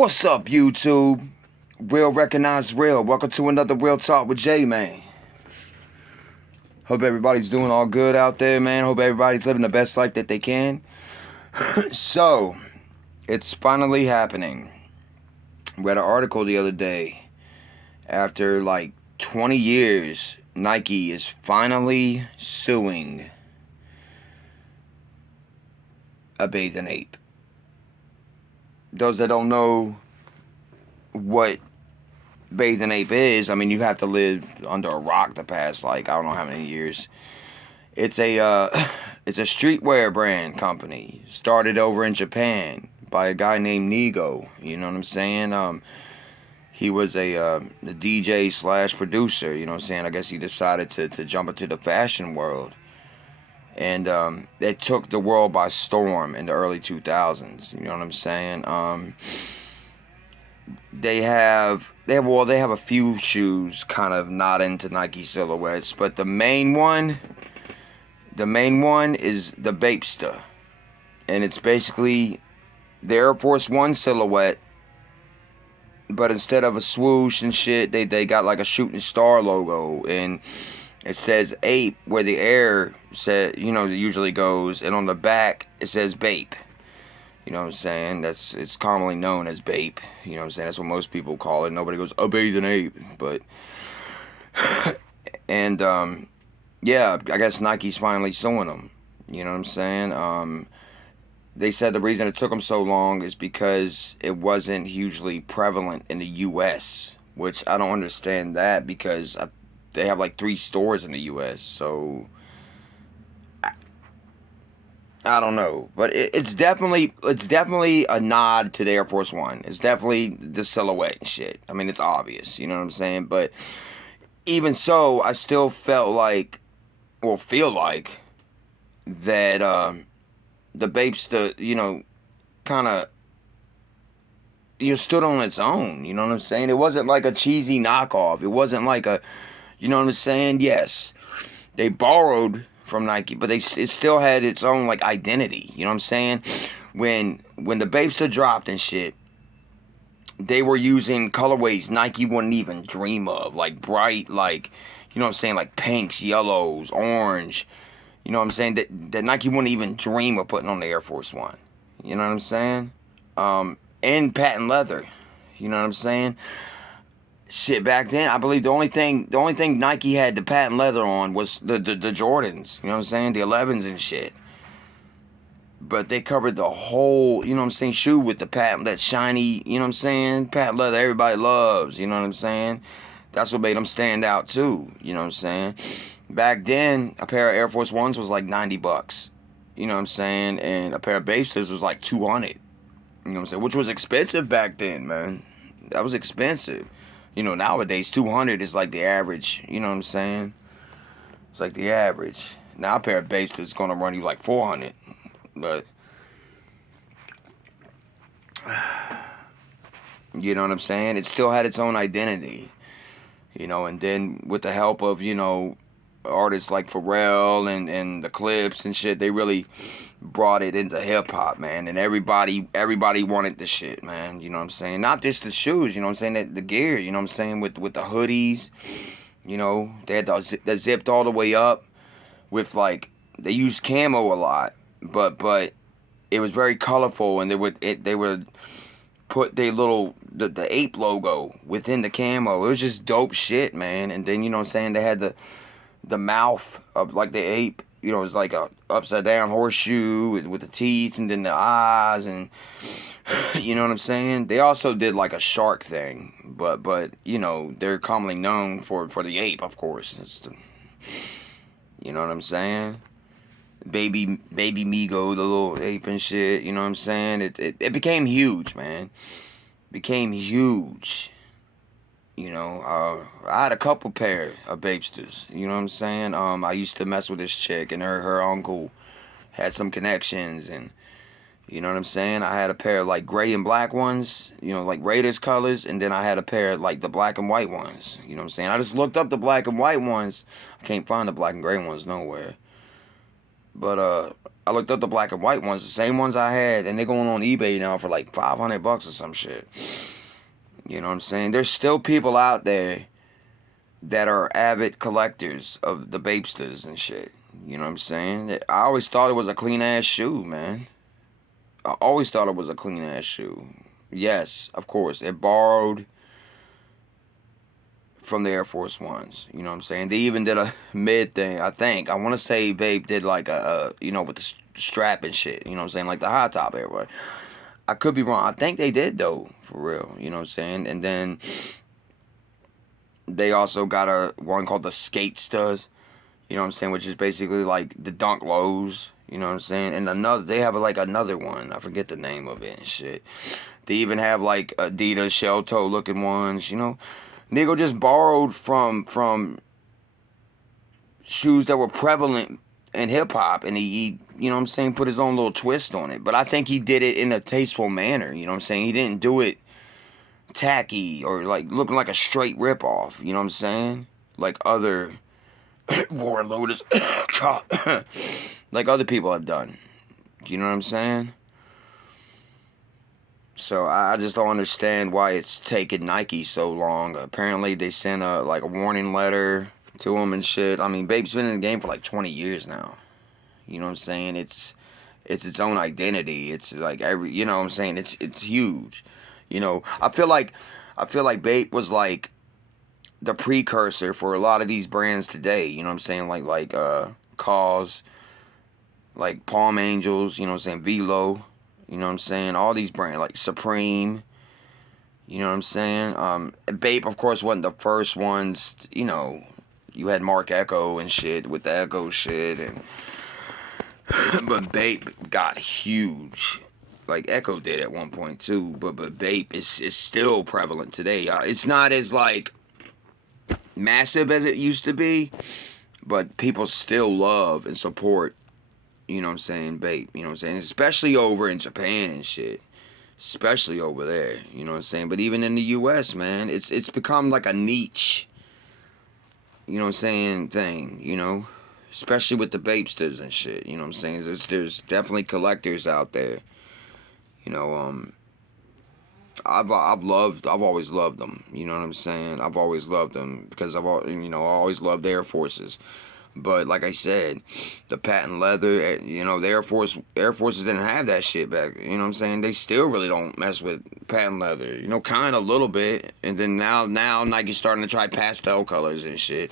What's up, YouTube? Real recognize real. Welcome to another Real Talk with Jay, man. Hope everybody's doing all good out there, man. Hope everybody's living the best life that they can. So, it's finally happening. Read an article the other day. After like 20 years, Nike is finally suing a bathing ape. Those that don't know what bathing ape is, I mean, you have to live under a rock the past, like, I don't know how many years. It's a it's a streetwear brand company started over in Japan by a guy named Nigo. You know what I'm saying? He was a DJ slash producer. You know what I'm saying? I guess he decided to jump into the fashion world, and it took the world by storm in the early 2000s. You know what I'm saying? They have a few shoes kind of not into Nike silhouettes, but the main one is the BAPE, and it's basically the Air Force One silhouette, but instead of a swoosh and shit, they got like a shooting star logo, and it says ape where the air usually goes, and on the back it says BAPE. You know what I'm saying? It's commonly known as BAPE. You know what I'm saying? That's what most people call it. Nobody goes, "Oh, bathing ape," but and yeah, I guess Nike's finally suing them. You know what I'm saying? They said the reason it took them so long is because it wasn't hugely prevalent in the U.S., which I don't understand that, because they have like 3 stores in the U.S., so I don't know, but it's definitely a nod to the Air Force One. It's definitely the silhouette and shit. I mean, it's obvious, you know what I'm saying? But even so, I still feel like that the Bapes, kind of stood on its own. You know what I'm saying? It wasn't like a cheesy knockoff. It wasn't like a, you know what I'm saying? Yes, they borrowed from Nike, but it still had its own like identity. You know what I'm saying? When the Bapes dropped and shit, they were using colorways Nike wouldn't even dream of, like bright, like, you know what I'm saying, like pinks, yellows, orange. You know what I'm saying? That Nike wouldn't even dream of putting on the Air Force One. You know what I'm saying? And patent leather. You know what I'm saying? Shit, back then, I believe the only thing Nike had the patent leather on was the Jordans. You know what I'm saying? The 11s and shit. But they covered the whole, you know what I'm saying, shoe with the patent, that shiny, you know what I'm saying, patent leather everybody loves. You know what I'm saying? That's what made them stand out too. You know what I'm saying? Back then, a pair of Air Force Ones was like $90. You know what I'm saying? And a pair of Bapes was like 200. You know what I'm saying? Which was expensive back then, man. That was expensive. You know, nowadays 200 is like the average. You know what I'm saying? It's like the average. Now a pair of Bapes is gonna run you like 400. But you know what I'm saying? It still had its own identity. You know, and then with the help of, artists like Pharrell and the Clips and shit, they really brought it into hip hop, man. And everybody wanted the shit, man. You know what I'm saying? Not just the shoes, you know what I'm saying? The gear, you know what I'm saying? With the hoodies, they had that zipped all the way up with, like, they used camo a lot, but it was very colorful, and they would put the ape logo within the camo. It was just dope shit, man. And then, you know what I'm saying, they had the mouth of like the ape, it was like a upside down horseshoe with the teeth, and then the eyes, and you know what I'm saying. They also did like a shark thing, but they're commonly known for the ape, of course. You know what I'm saying. Baby Migo, the little ape and shit. You know what I'm saying. It became huge, man. Became huge. I had a couple pair of Bapesters. You know what I'm saying? I used to mess with this chick, and her uncle had some connections, and you know what I'm saying? I had a pair of like gray and black ones, like Raiders colors, and then I had a pair of like the black and white ones. You know what I'm saying? I just looked up the black and white ones. I can't find the black and gray ones nowhere. But I looked up the black and white ones, the same ones I had, and they're going on eBay now for like $500 or some shit. You know what I'm saying? There's still people out there that are avid collectors of the Bapesters and shit. You know what I'm saying? I always thought it was a clean ass shoe, man. I always thought it was a clean ass shoe. Yes, of course, it borrowed from the Air Force Ones. You know what I'm saying? They even did a mid thing, I think. I want to say BAPE did like with the strap and shit. You know what I'm saying? Like the high top everybody. I could be wrong. I think they did, though, for real. You know what I'm saying? And then they also got one called the Skate Studs. You know what I'm saying? Which is basically like the Dunk Lows. You know what I'm saying? And they have like another one. I forget the name of it and shit. They even have like Adidas shell toe looking ones, you know. Nigga just borrowed from shoes that were prevalent in hip hop, and he you know what I'm saying, put his own little twist on it. But I think he did it in a tasteful manner, you know what I'm saying? He didn't do it tacky or like looking like a straight rip off, you know what I'm saying? Like other War Lotus like other people have done. You know what I'm saying? So I just don't understand why it's taken Nike so long. Apparently they sent a warning letter to him and shit. I mean, BAPE's been in the game for like 20 years now. You know what I'm saying? It's its own identity. It's like you know what I'm saying? It's huge. You know, I feel like BAPE was like the precursor for a lot of these brands today. You know what I'm saying? Like Cause, like Palm Angels, you know what I'm saying? Velo, you know what I'm saying? All these brands, like Supreme, you know what I'm saying? BAPE, of course, wasn't the first ones, you know. You had Mark Echo and shit with the Echo shit, and but BAPE got huge. Like Echo did at one point too, but BAPE is still prevalent today. It's not as like massive as it used to be, but people still love and support, you know what I'm saying, BAPE, you know what I'm saying, especially over in Japan and shit, especially over there, you know what I'm saying, but even in the US, man, it's become like a niche, you know what I'm saying, thing, you know, especially with the Bapesters and shit, you know what I'm saying, there's definitely collectors out there, you know, I've always loved them, you know what I'm saying, I've always loved them, because I always loved Air Forces. But like I said, the patent leather, you know, the Air Forces didn't have that shit back. You know what I'm saying? They still really don't mess with patent leather. You know, kind of a little bit. And then now Nike's starting to try pastel colors and shit.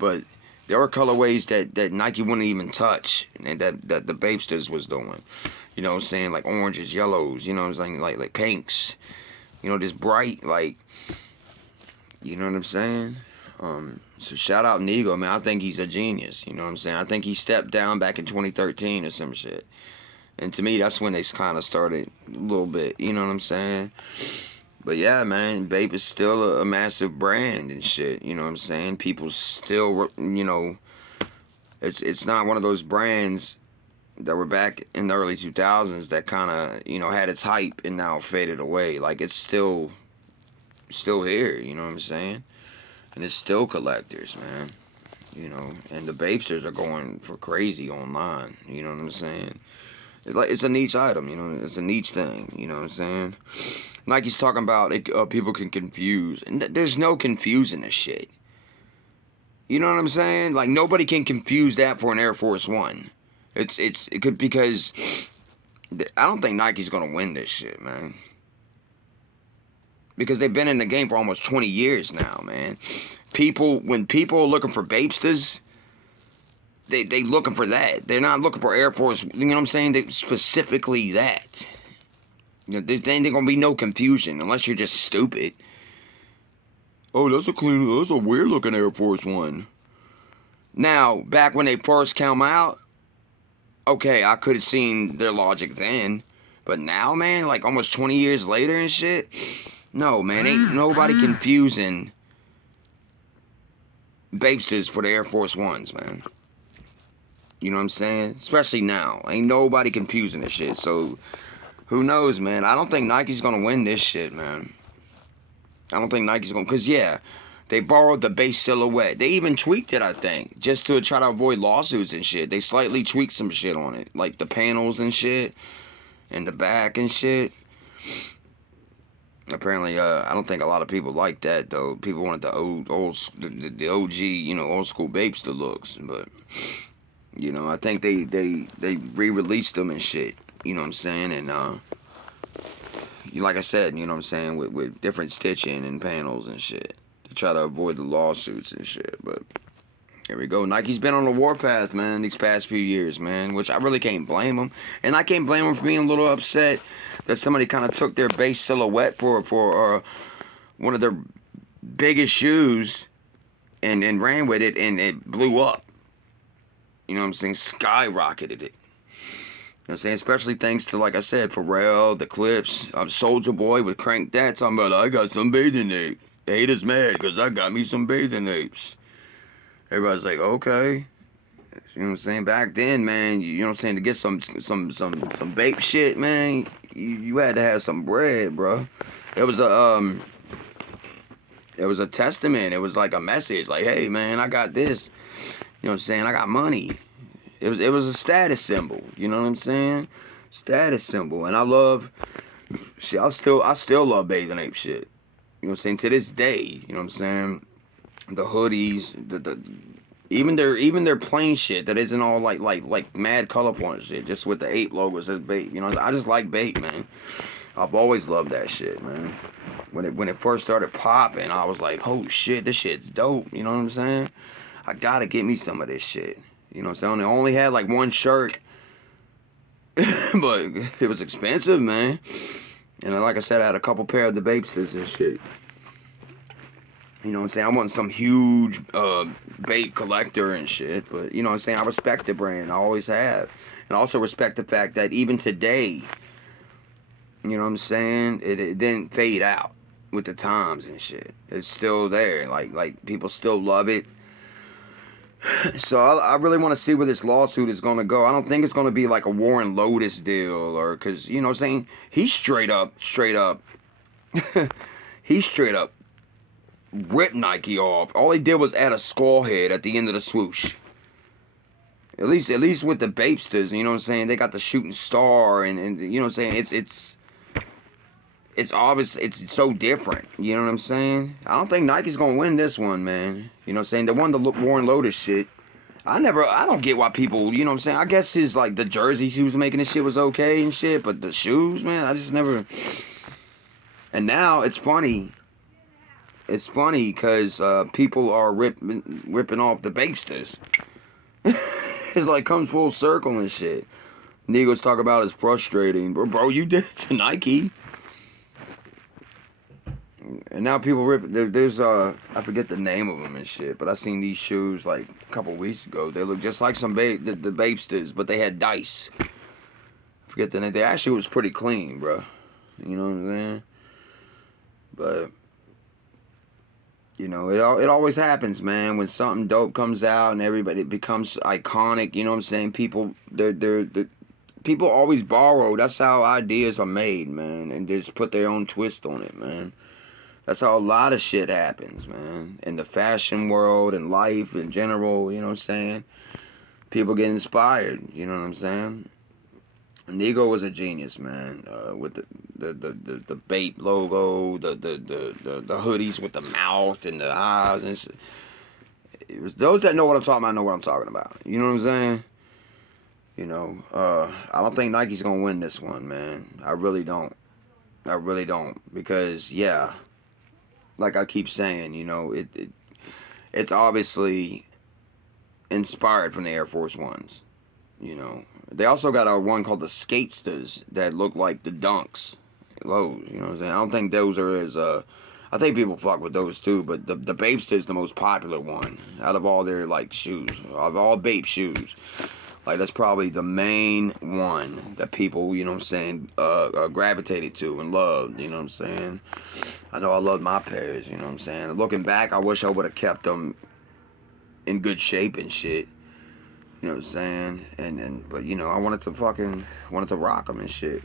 But there are colorways that Nike wouldn't even touch, and that the Bapesters was doing. You know what I'm saying? Like oranges, yellows. You know what I'm saying? Like pinks. You know, this bright, like, you know what I'm saying? So shout out Nego, man. I think he's a genius. You know what I'm saying? I think he stepped down back in 2013 or some shit. And to me, that's when they kind of started a little bit. You know what I'm saying? But yeah, man, BAPE is still a massive brand and shit. You know what I'm saying? People still, you know, it's not one of those brands that were back in the early 2000s that kind of, you know, had its hype and now faded away. Like, it's still here. You know what I'm saying? And it's still collectors, man. You know, and the Bapesters are going for crazy online. You know what I'm saying? It's a niche item. You know, it's a niche thing. You know what I'm saying? Nike's talking about people can confuse, and there's no confusing this shit. You know what I'm saying? Like nobody can confuse that for an Air Force One. It could because I don't think Nike's gonna win this shit, man. Because they've been in the game for almost 20 years now, man. When people are looking for Bapesters, they looking for that. They're not looking for Air Force, you know what I'm saying? Specifically that. You know, there ain't gonna be no confusion unless you're just stupid. Oh, that's a weird looking Air Force One. Now, back when they first came out, okay, I could have seen their logic then. But now, man, like almost 20 years later and shit, no, man, ain't nobody confusing Bapesters for the Air Force Ones, man. You know what I'm saying? Especially now. Ain't nobody confusing this shit. So, who knows, man? I don't think Nike's gonna win this shit, man. I don't think Nike's gonna... Because, yeah, They borrowed the base silhouette. They even tweaked it, I think, just to try to avoid lawsuits and shit. They slightly tweaked some shit on it, like the panels and shit, and the back and shit. Apparently, I don't think a lot of people like that though. People wanted the the OG, old school Bapes to looks, but I think they re-released them and shit. You know what I'm saying? And like I said, you know what I'm saying, with different stitching and panels and shit to try to avoid the lawsuits and shit. But here we go. Nike's been on the warpath, man, these past few years, man, which I really can't blame them. And I can't blame them for being a little upset that somebody kind of took their base silhouette for one of their biggest shoes and ran with it, and it blew up. You know what I'm saying? Skyrocketed it. You know what I'm saying? Especially thanks to, like I said, Pharrell, the Clips. Soulja Boy would crank that, talking about, I got some bathing apes. The haters mad because I got me some bathing apes. Everybody's like, okay. You know what I'm saying? Back then, man, you know what I'm saying, to get some Bape shit, man, you had to have some bread, bro. It was a testament. It was like a message, like, hey, man, I got this. You know what I'm saying? I got money. It was a status symbol. You know what I'm saying? Status symbol. And I love, shit, I still love bathing ape shit. You know what I'm saying? To this day, you know what I'm saying? The hoodies, even their plain shit that isn't all like mad colorful and shit, just with the ape logo says Bape. You know, I just like Bape, man. I've always loved that shit, man. When it first started popping, I was like, oh shit, this shit's dope. You know what I'm saying? I gotta get me some of this shit. You know what I'm saying? I only had like one shirt, but it was expensive, man. And like I said, I had a couple pair of the Bapesters and shit. You know what I'm saying? I wasn't some huge Bape collector and shit, but you know what I'm saying? I respect the brand. I always have. And I also respect the fact that even today, you know what I'm saying, it didn't fade out with the times and shit. It's still there. Like people still love it. So I really want to see where this lawsuit is going to go. I don't think it's going to be like a Warren Lotus deal, or because, you know what I'm saying, he straight up he straight up ripped Nike off. All he did was add a skull head at the end of the swoosh. At least with the Bapesters, you know what I'm saying, they got the shooting star, and you know what I'm saying, it's obvious, it's so different. You know what I'm saying? I don't think Nike's gonna win this one, man. You know what I'm saying? The one, the Warren Lotus shit, I don't get why people, you know what I'm saying? I guess his, like, the jerseys he was making and shit was okay and shit, but the shoes, man, I just never. And now it's funny. It's funny because people are ripping off the Bapesters. It's like comes full circle and shit. Niggas talk about it's frustrating, bro. You did it to Nike. And now people rip. There's I forget the name of them and shit, but I seen these shoes like a couple weeks ago. They look just like some the Bapesters, but they had dice. Forget the name. They actually was pretty clean, bro. You know what I'm saying? But you know, it always happens, man. When something dope comes out and everybody, it becomes iconic. You know what I'm saying? People people always borrow. That's how ideas are made, man, and just put their own twist on it, man. That's how a lot of shit happens, man. In the fashion world and life in general, you know what I'm saying? People get inspired, you know what I'm saying? Nego was a genius, man. With the Bape logo, the hoodies with the mouth and the eyes and shit. It was those that know what I'm talking about know what I'm talking about. You know what I'm saying? You know, I don't think Nike's gonna win this one, man. I really don't. I really don't, because yeah, like I keep saying, you know, it's obviously inspired from the Air Force Ones. You know, they also got a one called the Skatesters that look like the Dunks. Those, you know what I'm saying? I don't think those are as I think people fuck with those too, but the Bapester is the most popular one out of all their like shoes, of all Bape shoes. Like that's probably the main one that people, you know what I'm saying, gravitated to and loved. You know what I'm saying? I know I love my pairs. You know what I'm saying? Looking back, I wish I would have kept them in good shape and shit. You know what I'm saying? But you know, I wanted to rock them and shit.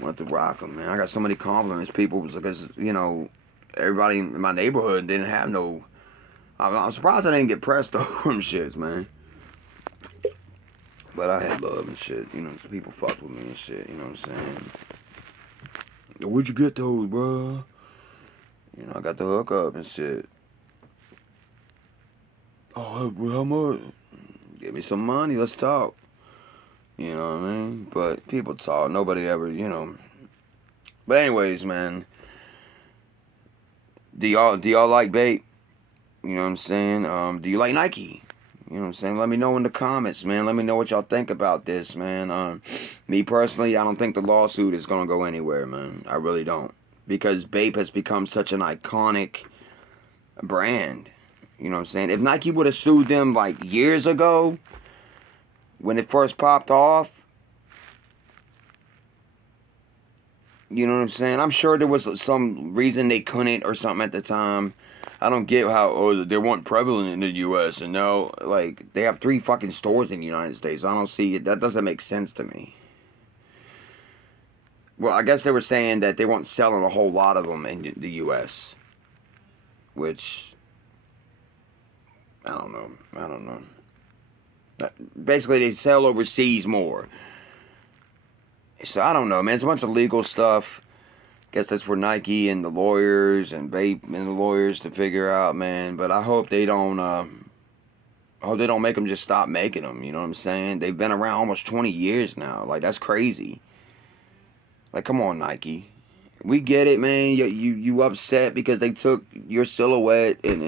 Wanted to rock them, man. I got so many compliments. People was because, you know, everybody in my neighborhood didn't have no. I'm surprised I didn't get pressed over them shits, man. But I had love and shit, you know. People fucked with me and shit, you know what I'm saying? Where'd you get those, bro? You know, I got the hook up and shit. Oh, how much? Give me some money, let's talk. You know what I mean? But people talk, nobody ever, you know. But anyways, man, do y'all like BAPE? You know what I'm saying? Do you like Nike? You know what I'm saying? Let me know in the comments, man. Let me know what y'all think about this, man. Me personally, I don't think the lawsuit is gonna go anywhere, man. I really don't. Because BAPE has become such an iconic brand. You know what I'm saying? If Nike would have sued them like years ago, when it first popped off, you know what I'm saying? I'm sure there was some reason they couldn't or something at the time. I don't get how they weren't prevalent in the U.S. and now, like, they have 3 fucking stores in the United States. I don't see it. That doesn't make sense to me. Well, I guess they were saying that they weren't selling a whole lot of them in the U.S. Which, I don't know. Basically, they sell overseas more. So, I don't know, man. It's a bunch of legal stuff. Guess that's for Nike and the lawyers and BAPE and the lawyers to figure out, man. But I hope they don't. I hope they don't make them just stop making them. You know what I'm saying? They've been around almost 20 years now. Like, that's crazy. Like, come on, Nike. We get it, man. You upset because they took your silhouette and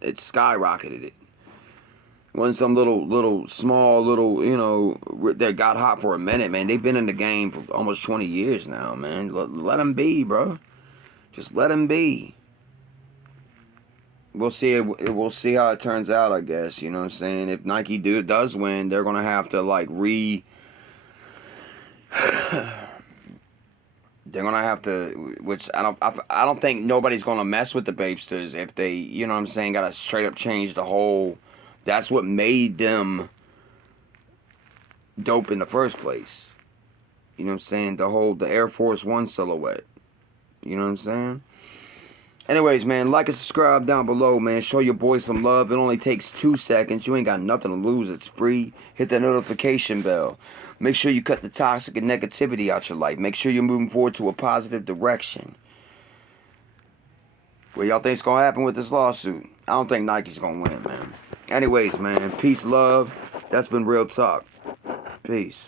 it skyrocketed it. It wasn't some little small you know, that got hot for a minute, man. They've been in the game for almost 20 years now, man. Let them be, bro. Just let them be. We'll see. We'll see how it turns out, I guess. You know what I'm saying? If Nike does win, they're gonna have to like they're gonna have to, which I don't think nobody's gonna mess with the Bapesters if they, you know what I'm saying, gotta straight up change the whole. That's what made them dope in the first place. You know what I'm saying? The Air Force One silhouette. You know what I'm saying? Anyways, man, like and subscribe down below, man. Show your boy some love. It only takes 2 seconds. You ain't got nothing to lose. It's free. Hit that notification bell. Make sure you cut the toxic and negativity out your life. Make sure you're moving forward to a positive direction. What y'all think's gonna happen with this lawsuit? I don't think Nike's gonna win, man. Anyways, man, peace, love. That's been Real Talk. Peace.